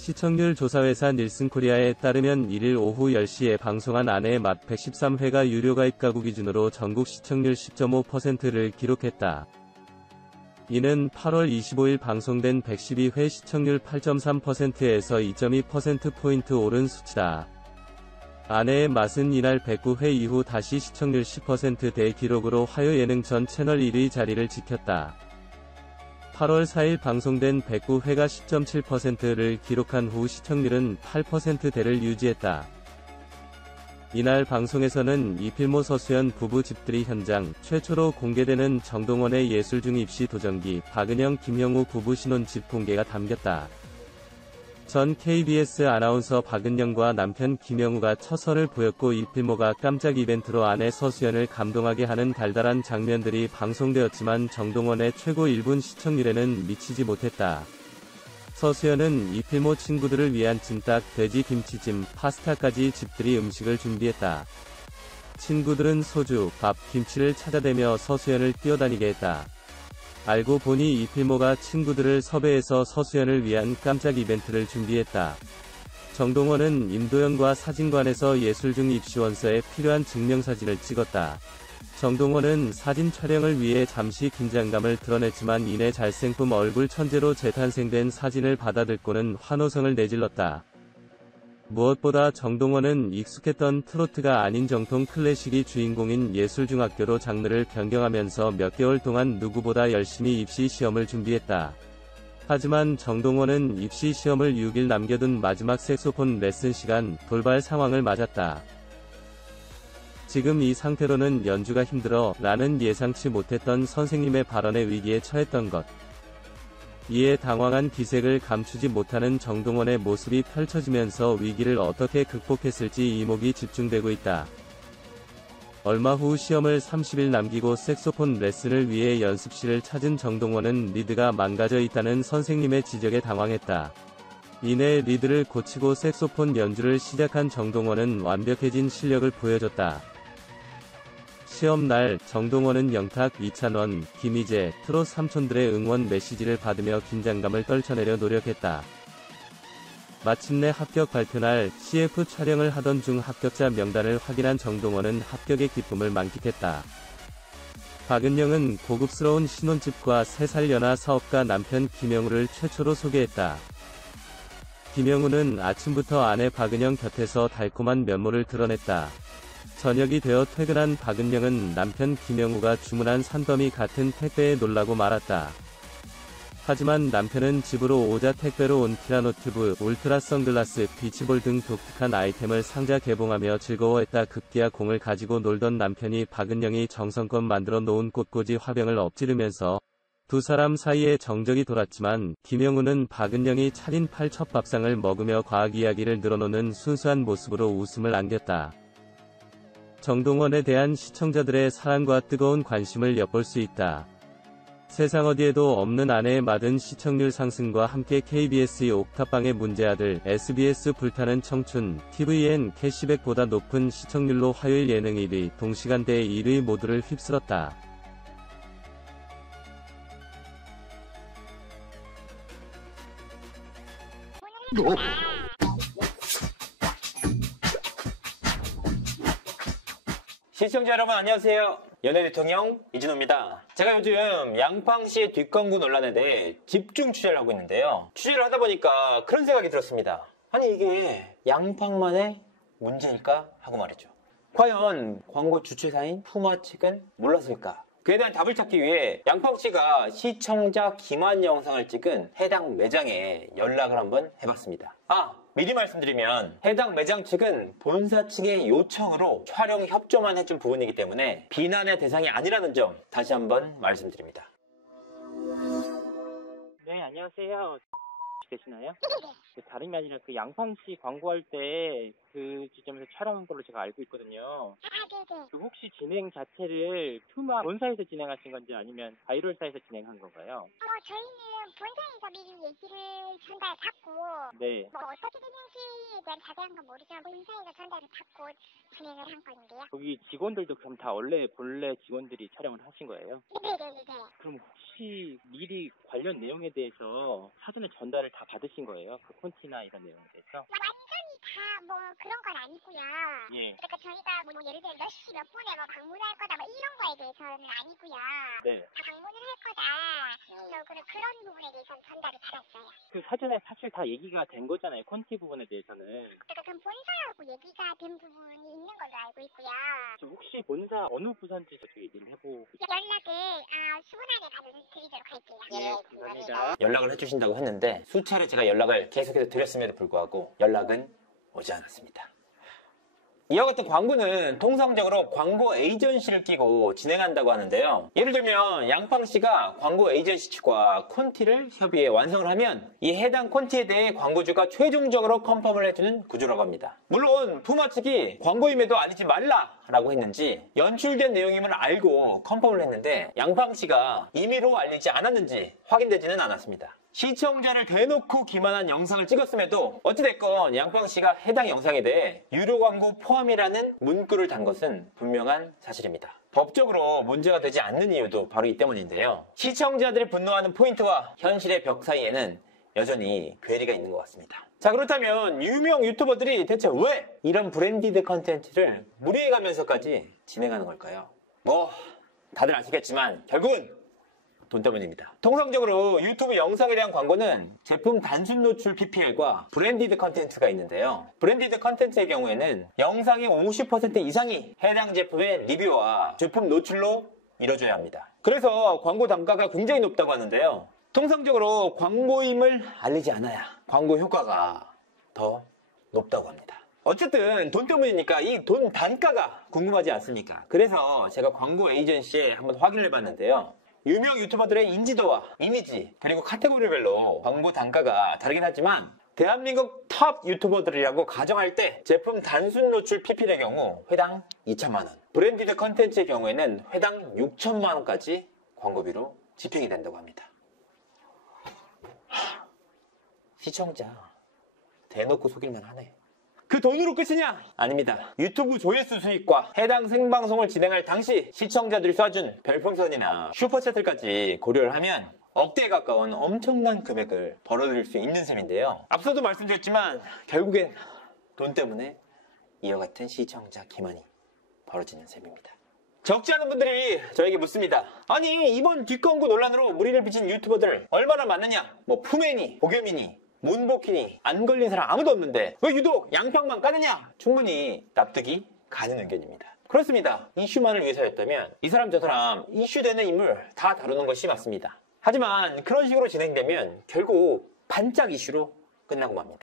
시청률 조사회사 닐슨코리아에 따르면 1일 오후 10시에 방송한 아내의 맛 113회가 유료 가입 가구 기준으로 전국 시청률 10.5%를 기록했다. 이는 8월 25일 방송된 112회 시청률 8.3%에서 2.2%포인트 오른 수치다. 아내의 맛은 이날 109회 이후 다시 시청률 10%대 기록으로 화요 예능 전 채널 1위 자리를 지켰다. 8월 4일 방송된 109회가 10.7%를 기록한 후 시청률은 8%대를 유지했다. 이날 방송에서는 이필모 서수연 부부 집들이 현장, 최초로 공개되는 정동원의 예술중 입시 도전기, 박은영 김형우 부부 신혼집 공개가 담겼다. 전 KBS 아나운서 박은영과 남편 김형우가 처선을 보였고 이필모가 깜짝 이벤트로 아내 서수연을 감동하게 하는 달달한 장면들이 방송되었지만 정동원의 최고 1분 시청률에는 미치지 못했다. 서수연은 이필모 친구들을 위한 찜닭, 돼지 김치찜, 파스타까지 집들이 음식을 준비했다. 친구들은 소주, 밥, 김치를 찾아대며 서수연을 뛰어다니게 했다. 알고 보니 이필모가 친구들을 섭외해서 서수연을 위한 깜짝 이벤트를 준비했다. 정동원은 임도영과 사진관에서 예술중 입시원서에 필요한 증명사진을 찍었다. 정동원은 사진 촬영을 위해 잠시 긴장감을 드러냈지만 이내 잘생품 얼굴 천재로 재탄생된 사진을 받아들고는 환호성을 내질렀다. 무엇보다 정동원은 익숙했던 트로트가 아닌 정통 클래식이 주인공인 예술중학교로 장르를 변경하면서 몇 개월 동안 누구보다 열심히 입시 시험을 준비했다. 하지만 정동원은 입시 시험을 6일 남겨둔 마지막 색소폰 레슨 시간, 돌발 상황을 맞았다. 지금 이 상태로는 연주가 힘들어 라는 예상치 못했던 선생님의 발언에 위기에 처했던 것. 이에 당황한 기색을 감추지 못하는 정동원의 모습이 펼쳐지면서 위기를 어떻게 극복했을지 이목이 집중되고 있다. 얼마 후 시험을 30일 남기고 색소폰 레슨을 위해 연습실을 찾은 정동원은 리드가 망가져 있다는 선생님의 지적에 당황했다. 이내 리드를 고치고 색소폰 연주를 시작한 정동원은 완벽해진 실력을 보여줬다. 시험 날, 정동원은 영탁, 이찬원, 김희재, 트롯 삼촌들의 응원 메시지를 받으며 긴장감을 떨쳐내려 노력했다. 마침내 합격 발표 날, CF 촬영을 하던 중 합격자 명단을 확인한 정동원은 합격의 기쁨을 만끽했다. 박은영은 고급스러운 신혼집과 3살 연하 사업가 남편 김형우를 최초로 소개했다. 김형우는 아침부터 아내 박은영 곁에서 달콤한 면모를 드러냈다. 저녁이 되어 퇴근한 박은영은 남편 김형우가 주문한 산더미 같은 택배에 놀라고 말았다. 하지만 남편은 집으로 오자 택배로 온 티라노튜브, 울트라 선글라스, 비치볼 등 독특한 아이템을 상자 개봉하며 즐거워했다. 급기야 공을 가지고 놀던 남편이 박은영이 정성껏 만들어 놓은 꽃꽂이 화병을 엎지르면서 두 사람 사이에 정적이 돌았지만 김형우는 박은영이 차린 팔첩 밥상을 먹으며 과학 이야기를 늘어놓는 순수한 모습으로 웃음을 안겼다. 정동원에 대한 시청자들의 사랑과 뜨거운 관심을 엿볼 수 있다. 세상 어디에도 없는 아내의 맛은 시청률 상승과 함께 KBS의 옥탑방의 문제아들, SBS 불타는 청춘, TVN 캐시백보다 높은 시청률로 화요일 예능 1위, 동시간대의 1위 모두를 휩쓸었다. 시청자 여러분 안녕하세요. 연예 대통령 이진호입니다. 제가 요즘 양팡씨의 뒷광고 논란에 대해 집중 취재를 하고 있는데요. 취재를 하다 보니까 그런 생각이 들었습니다. 아니 이게 양팡만의 문제일까 하고 말이죠. 과연 광고 주최사인 푸마 측은 몰랐을까? 그에 대한 답을 찾기 위해 양팡씨가 시청자 기만 영상을 찍은 해당 매장에 연락을 한번 해봤습니다. 미리 말씀드리면 해당 매장 측은 본사 측의 요청으로 촬영 협조만 해준 부분이기 때문에 비난의 대상이 아니라는 점 다시 한번 말씀드립니다. 네, 안녕하세요. 되시나요? 다름이 아니라 그 양팡씨 광고할 때 그 지점에서 촬영한 걸로 제가 알고 있거든요. 네네. 그 혹시 진행 자체를 푸마 본사에서 진행하신 건지 아니면 바이럴사에서 진행한 건가요? 저희는 본사에서 미리 얘기를 전달받고 네. 뭐 어떻게 되는지에 대한 자세한 건 모르지만 본사에서 전달을 받고 진행을 한 건데요. 거기 직원들도 그럼 다 원래 본래 직원들이 촬영을 하신 거예요? 네네네. 그럼 혹시 미리 관련 내용에 대해서 사전에 전달을 다 받으신 거예요? 그 콘티나 이런 내용에 대해서? 완전히 다 뭐 그런 건 아니고요. 예. 그러니까 저희가 뭐 예를 들어 몇 시 몇 분에 뭐 방문할 거다 뭐 이런 거에 대해서는 아니고요. 네. 다 방문을 할 거다. 그런 부분에 대해서는 전달이 받았어요. 그 사전에 사실 다 얘기가 된 거잖아요. 콘티 부분에 대해서는. 그러니까 그럼 본사하고 얘기가 된 부분이 있는 걸로 알고 있고요. 저 혹시 본사 어느 부서인지 저희 얘기를 해보고. 연락을 수분 안에 받아드리도록 할게요. 예, 감사합니다. 연락을 해주신다고 했는데 수차례 제가 연락을 계속해서 드렸음에도 불구하고 연락은 오지 않았습니다. 이와 같은 광고는 통상적으로 광고 에이전시를 끼고 진행한다고 하는데요. 예를 들면 양팡씨가 광고 에이전시 측과 콘티를 협의해 완성을 하면 이 해당 콘티에 대해 광고주가 최종적으로 컨펌을 해주는 구조라고 합니다. 물론 푸마 측이 광고임에도 아니지 말라라고 했는지 연출된 내용임을 알고 컨펌을 했는데 양팡씨가 임의로 알리지 않았는지 확인되지는 않았습니다. 시청자를 대놓고 기만한 영상을 찍었음에도 어찌됐건 양팡씨가 해당 영상에 대해 유료 광고 포함이라는 문구를 단 것은 분명한 사실입니다. 법적으로 문제가 되지 않는 이유도 바로 이 때문인데요. 시청자들이 분노하는 포인트와 현실의 벽 사이에는 여전히 괴리가 있는 것 같습니다. 자, 그렇다면 유명 유튜버들이 대체 왜 이런 브랜디드 컨텐츠를 무리해가면서까지 진행하는 걸까요? 뭐 다들 아시겠지만 결국은 돈 때문입니다. 통상적으로 유튜브 영상에 대한 광고는 제품 단순 노출 PPL과 브랜디드 컨텐츠가 있는데요. 브랜디드 컨텐츠의 경우에는 영상의 50% 이상이 해당 제품의 리뷰와 제품 노출로 이루어져야 합니다. 그래서 광고 단가가 굉장히 높다고 하는데요. 통상적으로 광고임을 알리지 않아야 광고 효과가 더 높다고 합니다. 어쨌든 돈 때문이니까 이 돈 단가가 궁금하지 않습니까? 그래서 제가 광고 에이전시에 한번 확인을 해봤는데요. 유명 유튜버들의 인지도와 이미지 그리고 카테고리별로 광고 단가가 다르긴 하지만 대한민국 탑 유튜버들이라고 가정할 때 제품 단순 노출 PPL의 경우 회당 2천만 원, 브랜디드 컨텐츠의 경우에는 회당 6천만 원까지 광고비로 집행이 된다고 합니다. 시청자 대놓고 속일만 하네. 그 돈으로 끝이냐? 아닙니다. 유튜브 조회수 수익과 해당 생방송을 진행할 당시 시청자들이 쏴준 별풍선이나 슈퍼챗들까지 고려를 하면 억대에 가까운 엄청난 금액을 벌어들일 수 있는 셈인데요. 앞서도 말씀드렸지만 결국엔 돈 때문에 이와 같은 시청자 기만이 벌어지는 셈입니다. 적지 않은 분들이 저에게 묻습니다. 아니 이번 뒷광고 논란으로 무리를 빚은 유튜버들 얼마나 많느냐? 뭐 푸메니, 보겸이니 문복희니 안 걸린 사람 아무도 없는데 왜 유독 양팡만 까느냐? 충분히 납득이 가는 의견입니다. 그렇습니다. 이슈만을 위해서였다면 이 사람 저 사람 이슈되는 인물 다 다루는 것이 맞습니다. 하지만 그런 식으로 진행되면 결국 반짝 이슈로 끝나고 맙니다.